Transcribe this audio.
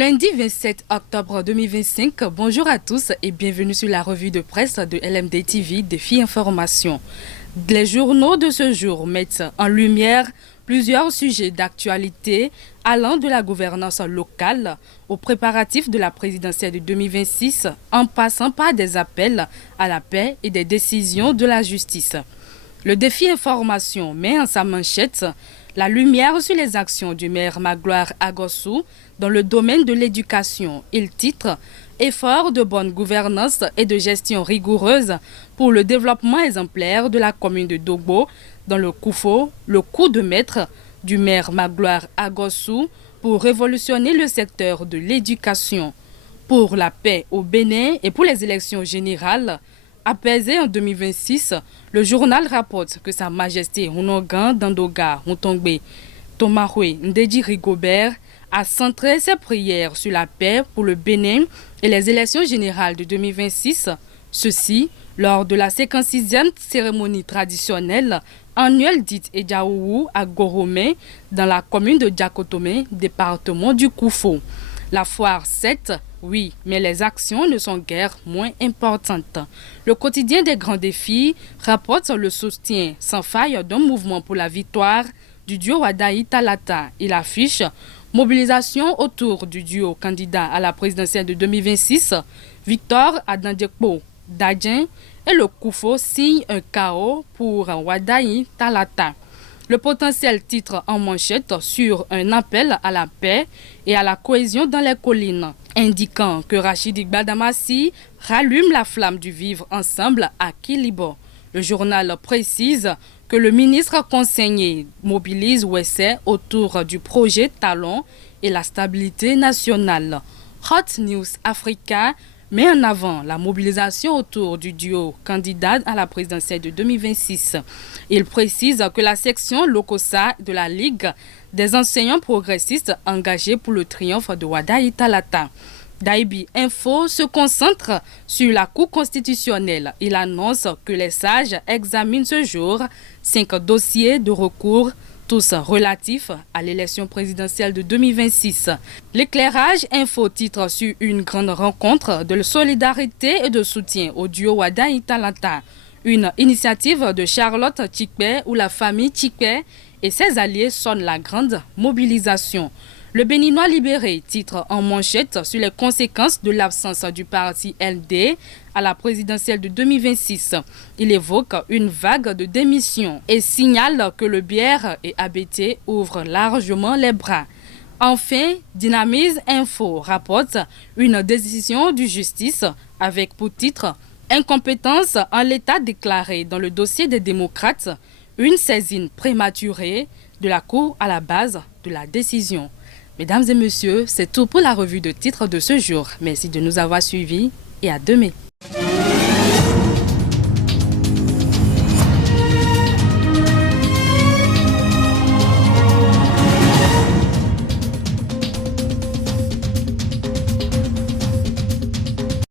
Lundi 27 octobre 2025, bonjour à tous et bienvenue sur la revue de presse de LMD TV Défi Information. Les journaux de ce jour mettent en lumière plusieurs sujets d'actualité allant de la gouvernance locale aux préparatifs de la présidentielle de 2026 en passant par des appels à la paix et des décisions de la justice. Le défi information met en sa manchette la lumière sur les actions du maire Magloire Agossou dans le domaine de l'éducation. Il titre « Efforts de bonne gouvernance et de gestion rigoureuse pour le développement exemplaire de la commune de Dogbo dans le Koufo, le coup de maître du maire Magloire Agossou pour révolutionner le secteur de l'éducation. Pour la paix au Bénin et pour les élections générales, apaisé en 2026, le journal rapporte que Sa Majesté Honogan Dandoga Hontongbe Tomahwe Ndedi Rigobert a centré ses prières sur la paix pour le Bénin et les élections générales de 2026, ceci lors de la 56e cérémonie traditionnelle annuelle dite Edjaougou à Goromé dans la commune de Diakotome, département du Koufo. La foire 7, oui, mais les actions ne sont guère moins importantes. Le quotidien des grands défis rapporte le soutien sans faille d'un mouvement pour la victoire du duo Wadaï Talata. Il affiche mobilisation autour du duo candidat à la présidentielle de 2026, Victor Adandjekpo Dadjen, et le Koufo signe un chaos pour Wadaï Talata. Le potentiel titre en manchette sur un appel à la paix et à la cohésion dans les collines, indiquant que Rachid Igbadamassi rallume la flamme du vivre ensemble à Kilibo. Le journal précise que le ministre conseiller mobilise Wessé autour du projet Talon et la stabilité nationale. Hot News Africa met en avant la mobilisation autour du duo candidat à la présidentielle de 2026. Il précise que la section Lokosa de la Ligue des enseignants progressistes engagés pour le triomphe de Wadaï Talata. Daibi Info se concentre sur la Cour constitutionnelle. Il annonce que les sages examinent ce jour 5 dossiers de recours, tous relatifs à l'élection présidentielle de 2026. L'éclairage info titre sur une grande rencontre de solidarité et de soutien au duo Wadaï Talata, une initiative de Charlotte Tchikpe où la famille Tchikpe et ses alliés sonnent la grande mobilisation. Le Béninois libéré titre en manchette sur les conséquences de l'absence du parti LD à la présidentielle de 2026. Il évoque une vague de démissions et signale que le BR et ABT ouvrent largement les bras. Enfin, Dynamise Info rapporte une décision de justice avec pour titre « Incompétence en l'état déclaré dans le dossier des démocrates, une saisine prématurée de la Cour à la base de la décision ». Mesdames et messieurs, c'est tout pour la revue de titres de ce jour. Merci de nous avoir suivis et à demain.